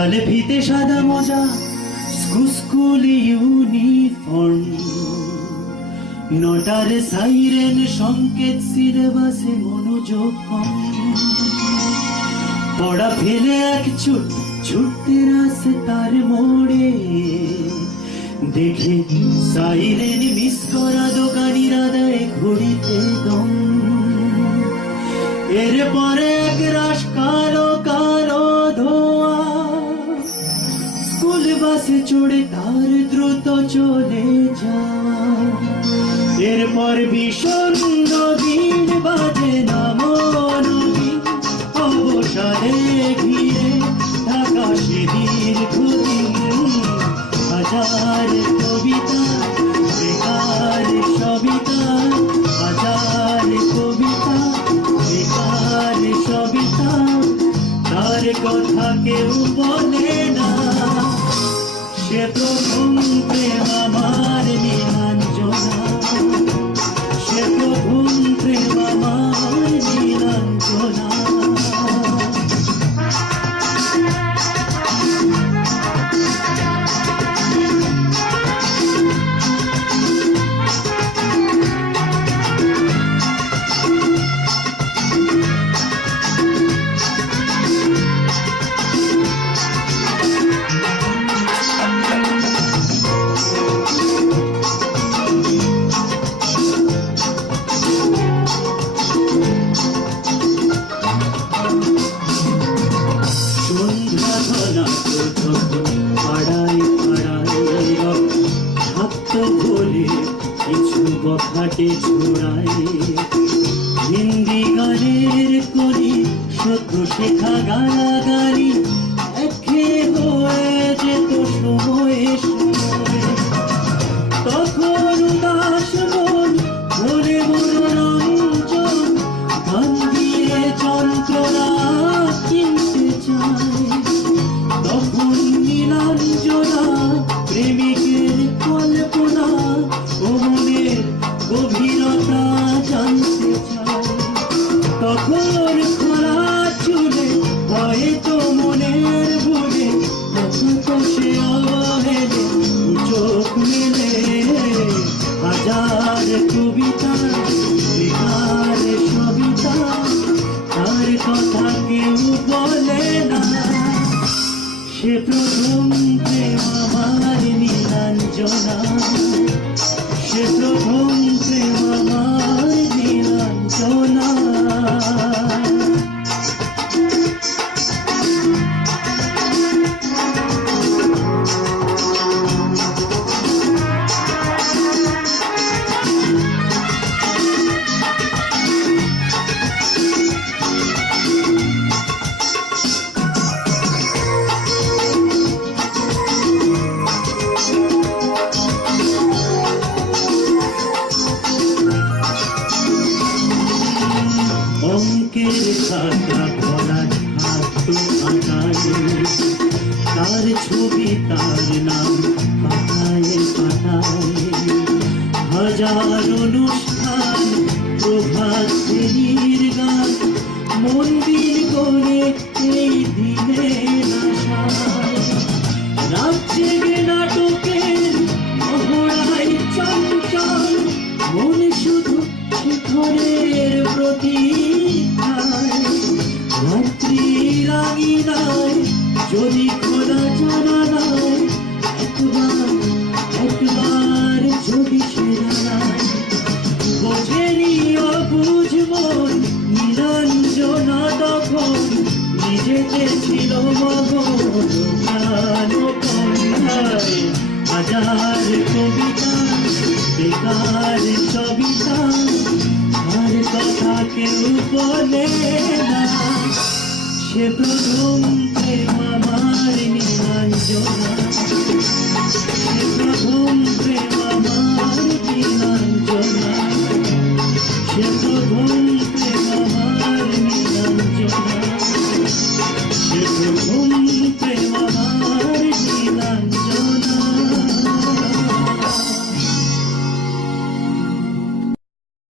লাল ফিতে সাদা মোজা স্কুল ইউনিফর্ম, নটার সাইরেন সংকেত, সিলেবাসে মনোযোগ কম। পড়া ফেলে এক ছুটতে রাস্তার মোড়ে, দেখে সাইরেন মিস করা দোকানিরা দেয় ঘড়িতে দম। এরপরে এক রাশ কালো কালো ধোয়া, স্কুল বাসে চড়ে তার দ্রুত চলে যাওয়া। এরপর ভীষণ নবীন বাজে নামো নবীন, অবসাদে ঘিরে ঢাকা সে দীর্ঘদিন। হাজার কবিতা বেকার সবিতা, হাজার কবিতা বেকার সবিতা, তার কথা কেউ বলে না। সে প্রথম প্রেম আমার নীলাঞ্জনা, সে প্রথম প্রেম আমার নীলাঞ্জনা। কিছু বখাটে ছোড়ায় হিন্দি গানের কলি, সত্য শেখা গালাগালি একঘেয়ে হয়ে যেত সময়ে সময়ে। তখন উদাস মন ধরে মনোরঞ্জন, গান দিয়ে যন্ত্রণা কিনতে চায়। তখন নীলাঞ্জনা প্রেমিকের কল্পনা ও মনের গভীরতা জানতে চায়। তখন খোলা চুলে হয়তো মনের ভুলে, তখন সে অবহেলে চোখ মেলে। হাজার কবিতা বেকার সবিতা, তার কথা কেউ বলে না। সে প্রথম প্রেম আমার নীলাঞ্জনা, সে প্রথম প্রেম আমার নীলাঞ্জনা। অঙ্কের খাতা ভরা থাকতো আকারে, তার ছবি তার নাম পাতায় পাতায়। হাজার অনুষ্ঠান প্রভাত ফেরির গান, মন্দির করে এই দিনের আশায়। রাত জেগে নাটকের মহড়ায় চঞ্চল মন, শুধু শিখরের প্রতীক্ষায়। রাত্রি রাঙিনায় যদি খোলা জানালায়, একবার যদি সে জানায়। বোঝেনি অবুঝ মন নীলাঞ্জনা তখন, নিজেতে ছিল মগন প্রাণ কন্যায়। হাজার কবিতা বেকার সবিতা, তার কথা কেউ বলে না। সে প্রথম প্রেম আমার নীলাঞ্জনা, সে প্রথম প্রেম আমার নীলাঞ্জনা, সে প্রথম